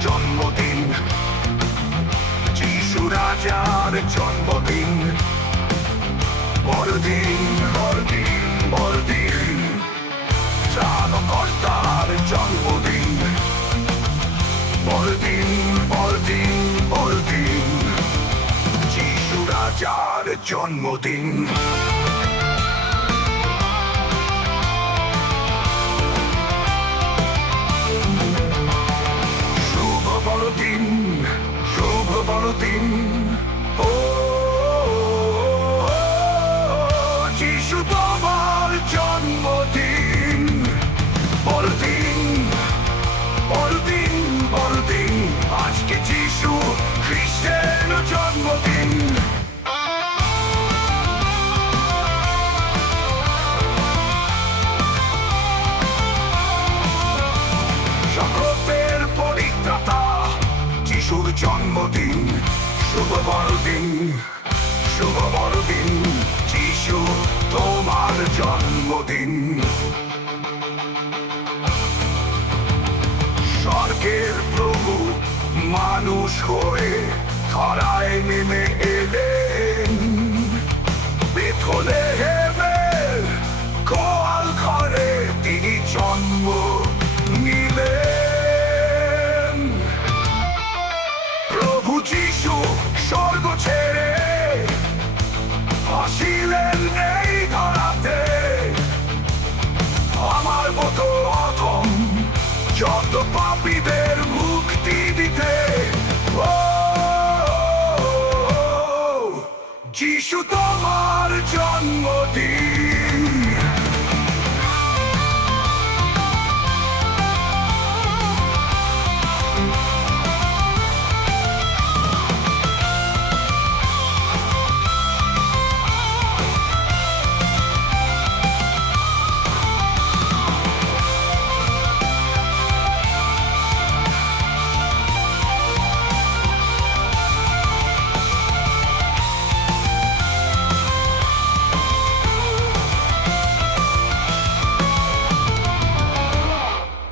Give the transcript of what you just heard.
জন্মদিন। যিশু রাজার জন্মদিন। বড়দিন বড়দিন বড়দিন। ত্রাণকর্তার জন্মদিন। বড়দিন বড়দিন বড়দিন। যিশু রাজার জন্মদিন। জন্মদিন শুভ বড়দিন শুভ বড়দিন যিশু তোমার জন্মদিন। স্বর্গের প্রভু মানুষ হয়ে ধরায় নেমে যত পাপীদের মুক্তি দিতে যিশু তোমার জন্মদিন